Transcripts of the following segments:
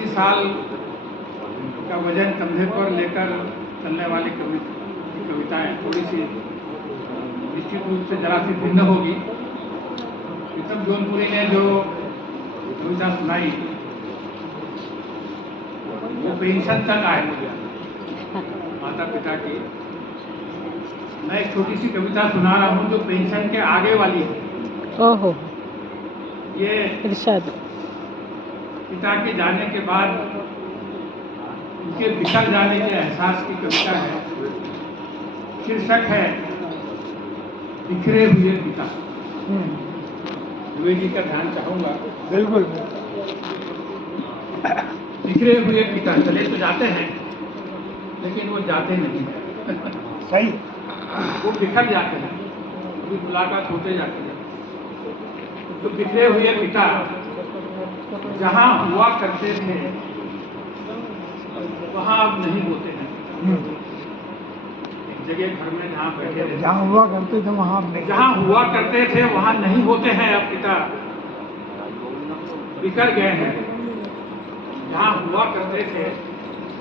80 साल का वजन कंधे पर लेकर चलने वाली कविताएं थोड़ी सी निश्चित रूप से जरा सी भिन्न होगी। प्रीतम जौनपुरी ने जो कविता सुनाई वो पेंशन तक आए मुझे माता पिता की। मैं एक छोटी सी कविता सुना रहा हूँ जो पेंशन के आगे वाली है। ओहो, ये इरशाद। पिता के जाने के बाद उनके बिखर जाने के एहसास की कविता है। शीर्षक है बिखरे हुए पिता। द्विवेदी का ध्यान चाहूंगा। बिल्कुल। बिखरे हुए पिता चले तो जाते हैं लेकिन वो जाते नहीं सही। वो बिखर जाते हैं, कभी मुलाकात होते जाते हैं। तो बिखरे हुए पिता जहाँ हुआ करते थे वहाँ अब नहीं होते हैं। एक जगह घर में जहाँ बैठे थे, जहाँ हुआ करते थे वहाँ नहीं। जहाँ हुआ करते थे वहाँ नहीं होते हैं अब पिता। बिखर गए हैं। जहाँ हुआ करते थे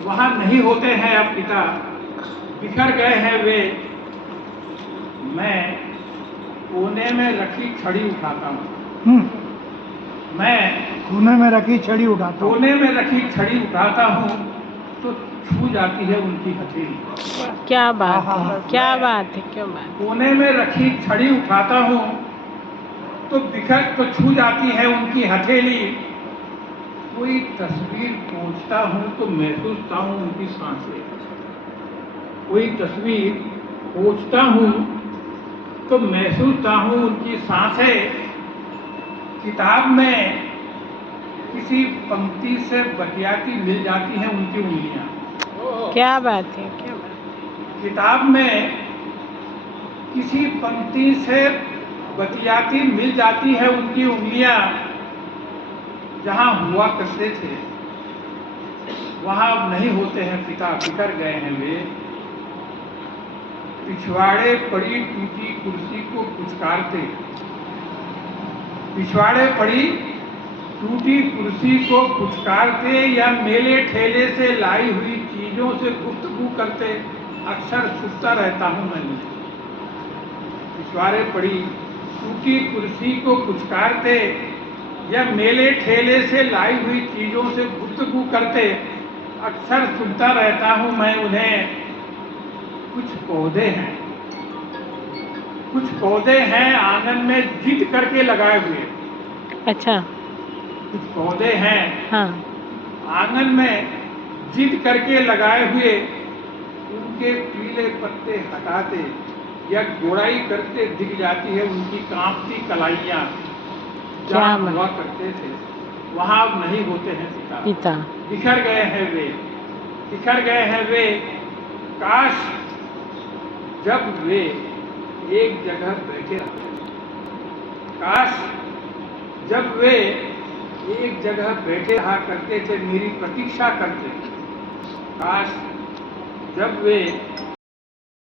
वहाँ नहीं होते हैं अब पिता। बिखर गए हैं वे। मैं कोने में रखी छड़ी उठाता हूँ। मैं कोने में रखी छड़ी उठाता हूँ। कोने में रखी छड़ी उठाता हूँ तो छू जाती है उनकी हथेली। क्या बात है, क्या बात है, क्या बात। कोने में रखी छड़ी उठाता हूँ तो छू जाती है उनकी हथेली। कोई तस्वीर पोंछता हूँ तो महसूसता हूँ उनकी सांसें। कोई तस्वीर पोंछता हूँ तो महसूसता हूँ उनकी सांसें। किताब में किसी पंक्ति से बतियाती मिल जाती हैं उनकी उंगलियां। क्या बात है, क्या बात। किताब में किसी पंक्ति से बतियाती मिल जाती है उनकी उंगलियां। जहाँ हुआ करते थे वहाँ अब नहीं होते हैं पिता। बिखर गए हैं वे। पिछवाड़े पड़ी टूटी कुर्सी को पुचकारते। पिछवाड़े पड़ी टूटी कुर्सी को पुचकारते या मेले ठेले से लाई हुई चीजों से गुफ्तगू करते अक्सर सुनता रहता हूँ मैं। पिछवाड़े पड़ी टूटी कुर्सी को पुचकारते या मेले ठेले से लाई हुई चीजों से गुफ्तगू करते अक्सर सुनता रहता हूँ मैं उन्हें। कुछ पौधे हैं आंगन में जिद करके लगाए हुए। अच्छा। कुछ पौधे हैं हाँ। आंगन में जिद करके लगाए हुए। उनके पीले पत्ते हटाते या गोड़ाई करते दिख जाती है उनकी कांपती कलाइयाँ। जहाँ हुआ करते थे वहाँ अब नहीं होते हैं पिता। बिखर गए हैं वे। बिखर गए हैं वे। काश जब वे एक जगह बैठे रहते। काश जब वे एक जगह बैठे रहा करते थे मेरी प्रतीक्षा करते। काश जब वे